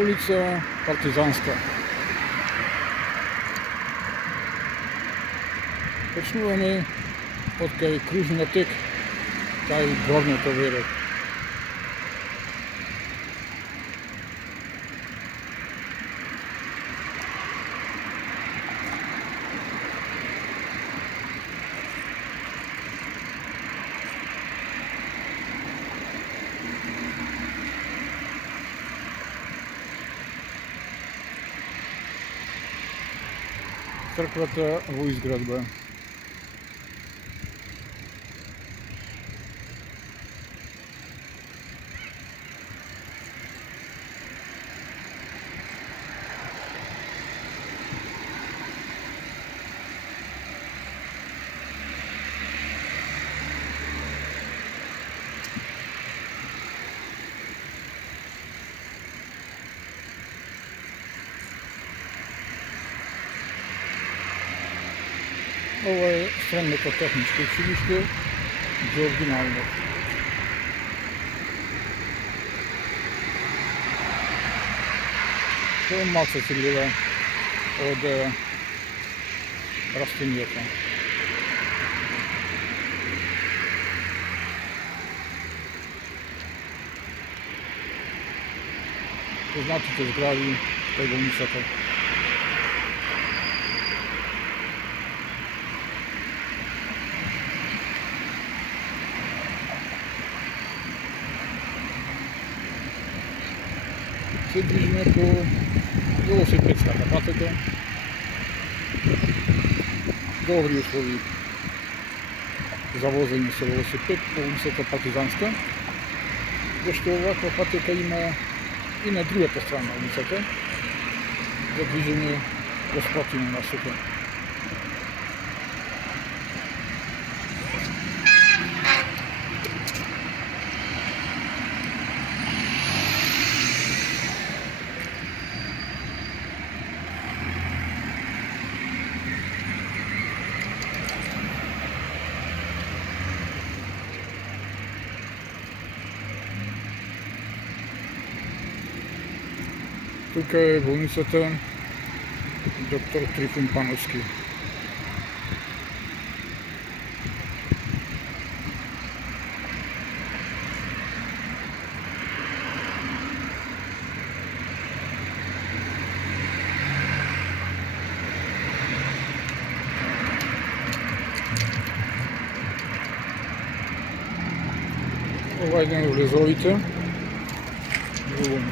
Ulica Partyzanska. Почнуваме от кај кружниот тек, кај горното вере. Црквата во изградба. Ова е средното техничко училиште Ѓорги Малинов. Тоа малце се гледа од растенијата. Познатите згради кај болницата. Се движиме по велосипедската патека. Добри услови за возење со велосипед по улицата Партизанска, зашто оваква патека има и на другата страна на улицата за движење во спротивна насока. Тука е болницата доктор Трифун Пановски. Ова е еден од влезовите во болницата.